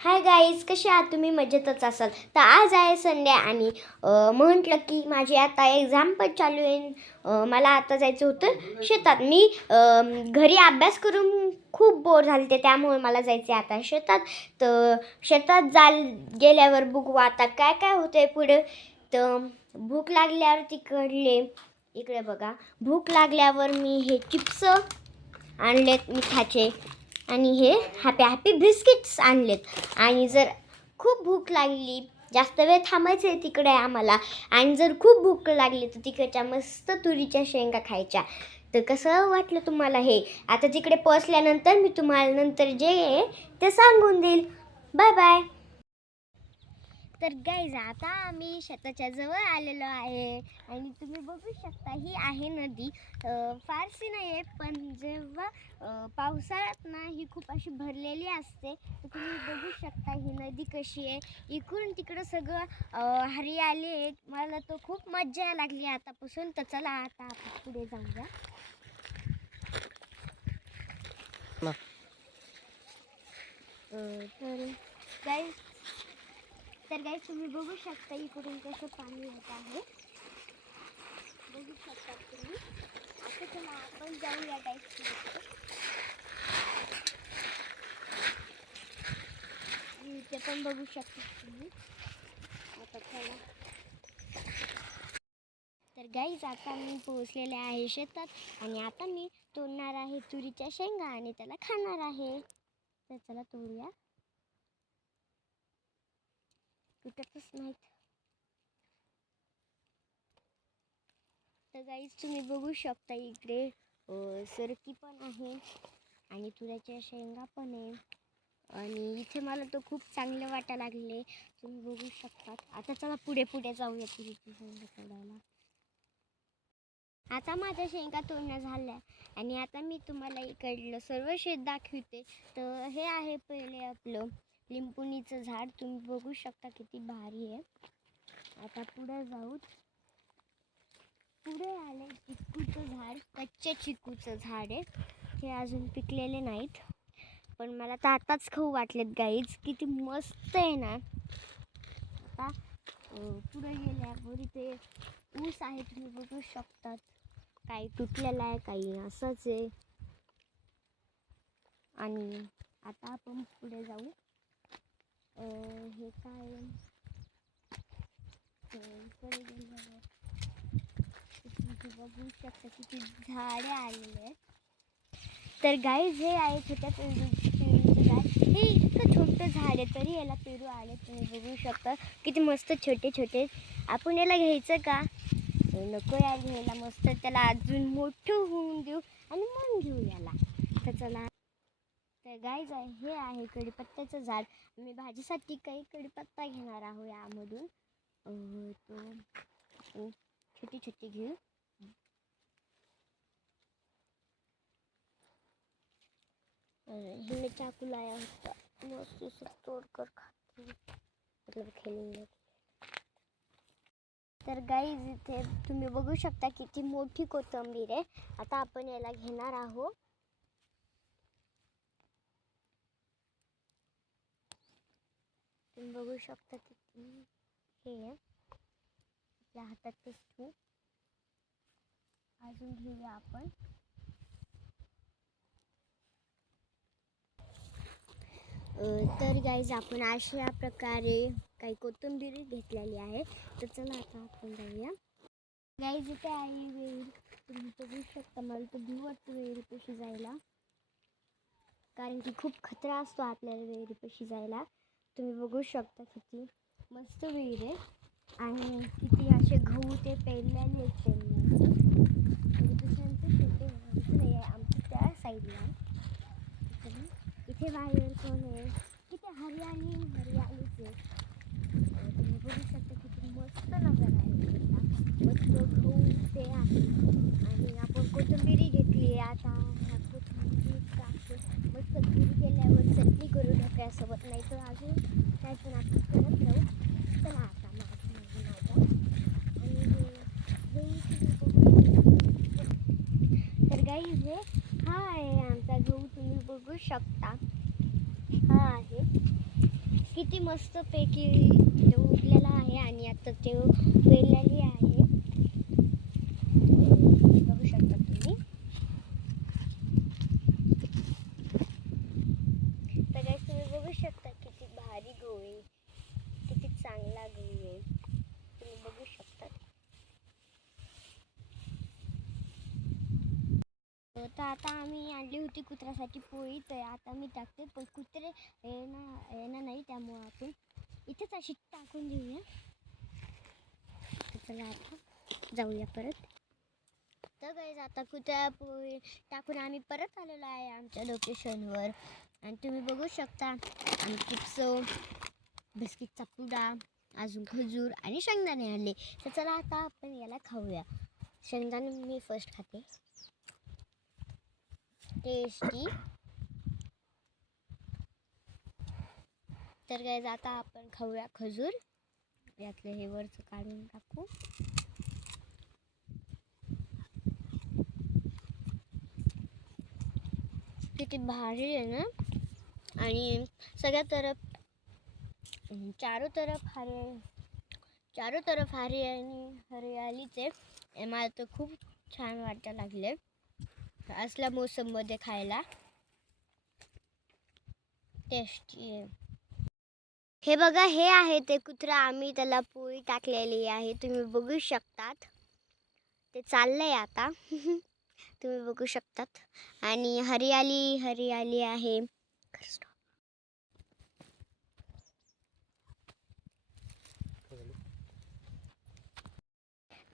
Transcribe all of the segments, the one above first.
Hi guys, कसे आहात तुम्ही? मजेतच असाल तर आज आहे संडे आणि म्हटलं की माझी आता एक्झाम पण चालू आहे. मला आता जायचं होतं शेतात. मी घरी अभ्यास करून खूप बोर झाले त्यामुळे मला जायचे आता शेतात. तर शेतात गेल्यावर बघू आता काय काय होतंय पुढे. तर भूक लागल्यावर इकडे बघा, भूक लागल्यावर मी हे चिप्स आणलेत मिठाचे आणि हे हॅपी हॅपी बिस्किट्स आणलेत. आणि जर खूप भूक लागली, जास्त वेळ थांबायचं आहे तिकडे आम्हाला, आणि जर खूप भूक लागली तर तिकडच्या मस्त तुरीच्या शेंगा खायच्या. तर कसं वाटलं तुम्हाला हे? आता तिकडे पोचल्यानंतर मी तुम्हाला नंतर जे आहे ते सांगून देईल. Bye bye. तर गाईज, आता आम्ही शेताच्या जवळ आलेलो आहे आणि तुम्ही बघू शकता ही आहे नदी. फारशी नाही आहे, पण जेव्हा पावसाळ्यात ना ही खूप अशी भरलेली असते. तर तुम्ही बघू शकता ही नदी कशी आहे. इकडून तिकडं सगळं हरियाली आहे. मला तर खूप मजा लागली आतापासून. तर चला आता आपण पुढे जाऊया. तर गाईज तुम्ही बघू शकता इकडून कसं पाणी येत आहे. बघू शकता तुम्ही. आता चला आपण जाऊया गाईज. इथे पण बघू शकता तुम्ही. आता चला. तर गाईज, आता मी पोहोचलेले आहे शेतात आणि आता मी तोडणार आहे तुरीच्या शेंगा आणि त्याला खाणार आहे. तर चला तोडूया. तुटतच नाहीत. तर गाईज तुम्ही बघू शकता इकडे सरकी पण आहे आणि तुरीच्या शेंगा पण आहे. आणि इथे मला तो खूप चांगले वाटायला लागले. तुम्ही बघू शकता. आता चला पुढे पुढे जाऊया तुरीची शेंगा तोडायला. आता माझ्या शेंगा तोडण्या झाल्या आणि आता मी तुम्हाला इकडलं सर्व शेत दाखवते. तर हे आहे पहिले आपलं लिंबुणीचं झाड. तुम्ही बघू शकता किती भारी आहे. आता पुढे जाऊ. पुढे आले चिक्कूचं झाड. कच्च्या चिक्कूचं झाड आहे. हे अजून पिकलेले नाहीत, पण मला तर आताच खाऊ वाटलेत गाईज. किती मस्त आहे ना. आता पुढे गेल्यावर इथे ऊस आहे. तुम्ही बघू शकतात. काही तुटलेला आहे, काही असंच आहे. आणि आता आपण पुढे जाऊ. हे काय पुढे गेल्यावर बघू शकता किती झाडे आलेले आहेत. तर गाईज हे आहे छोट्या पेरूचं झाड. हे इतकं छोटं झाड आहे तरी याला पेरू आले. तुम्ही बघू शकता किती मस्त छोटे छोटे. आपण याला घ्यायचं का? नको यार घ्यायला. मस्त त्याला अजून मोठं होऊन देऊ आणि मग घेऊ याला. तर चला. तर गाईज हे आहे कढीपत्त्याचं झाड. मी भाजीसाठी काही कढीपत्ता घेणार आहोत यामधून. तो छोटी छोटी घेऊ. हमने चाकू लाया होता, मैं उसी से तोड़ कर खाती हूँ, मतलब खेलेंगे. तर गाईज इथे तुम्ही बघू शकता किती मोठी कोथिंबीर आहे. आता आपण याला घेणार आहोत. तुम्ही बघू शकता किती हे आहे. आपल्या हातातच ठेवू. अजून घेऊया आपण. तर गाईज आपण अशा प्रकारे काही कोथिंबीर घेतलेली आहे. तर चला आता आपण जाऊया. गाईज इथे आहे विहीर. तुम्ही बघू शकता. मला तर भीती वाटते विहिरीपाशी जायला, कारण की खूप खतरा असतो आपल्याला विहिरीपाशी जायला. तुम्ही बघू शकता किती मस्त विहीर आहे आणि किती असे गहू ते पेरलेले आहेत त्यांनी. नाही आहे आमच्या त्या साईडला. इथे बाहेर कोण आहे. किती हरियालीच आहे. तुम्ही बघू शकता किती मस्त नजारा आहे. मस्त गहू ते आहे आणि आपण कोथिंबीर घेतली. आता कोथिंबीर मस्त घरी गेल्यावर चटणी करू ढोकळ्यासोबत, नाही तर अजून काय पण आपण करत राहू. चला आता माझ्या तर गाईज हा आहे आमचा गहू. तुम्ही बघू शकता. हा आहे किती मस्तपैकी ते उगलेला आहे आणि आता ते पेरलेली आहे. बघू शकता तुम्ही. तर guys, तुम्ही बघू शकता किती भारी गहू आहे, किती चांगला गहू आहे. तुम्ही बघू शकता. तर आता आम्ही आणली होती कुत्र्यासाठी पोळी, तर आता मी टाकते. पण कुत्रे येणार नाही, त्यामुळे आपण इथेच अशी टाकून देऊया. चला आता जाऊया परत. तर गाईज आता कुत्र्या पोळी टाकून आम्ही परत आलेलो आहे आमच्या लोकेशनवर. आणि तुम्ही बघू शकता आम्ही चिप्स, बिस्किटचा पुडा, अजून खजूर आणि शेंगदाणे आणले. तर चला आता आपण याला खाऊया. शेंगदाणे मी फर्स्ट खाते. टेस्टी. तर गाईज आता आपण खाऊया खजूर. यातलं हे वरचं काढून टाकू. किती भारी आहे ना. आणि सगळ्या तरफ चारों तरफ हरियालीच आहे. मला तर खूप छान वाटायला लागले असल्या मोसममध्ये खायला. टेस्टी आहे. हे बघा, हे आहे ते कुत्रा. आम्ही त्याला पोळी टाकलेली आहे. तुम्ही बघू शकतात. ते चाललंय आता. तुम्ही बघू शकतात. आणि हरियाली आहे.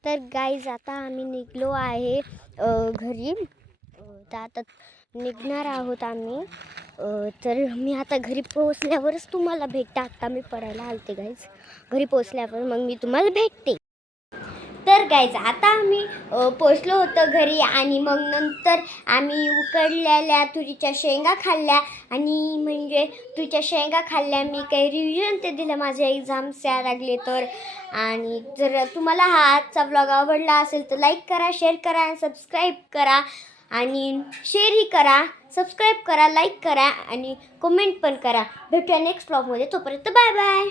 तर गाईज आता आम्ही निघलो आहे घरी. तर आता निघणार आहोत आम्ही. तर मी आता घरी पोहोचल्यावरच तुम्हाला भेटते. आता मी पडायला आलते गाईज. घरी पोहोचल्यावर मग मी तुम्हाला भेटते. तर गाईज आता आम्ही पोचलो होतो घरी. आणि मग नंतर आम्ही उकडलेल्या तुरीच्या शेंगा खाल्ल्या. आणि म्हणजे तुरीच्या शेंगा खाल्ल्या. मी काही रिव्हिजन ते दिलं माझ्या एक्झाम्स या लागले तर. आणि जर तुम्हाला हा आजचा व्लॉग आवडला असेल तर लाईक करा, शेअर करा आणि सबस्क्राईब करा. आणि शेअरही करा, सबस्क्राईब करा, लाईक करा आणि कमेंट पण करा. भेटूया नेक्स्ट व्लॉगमध्ये. तोपर्यंत बाय बाय.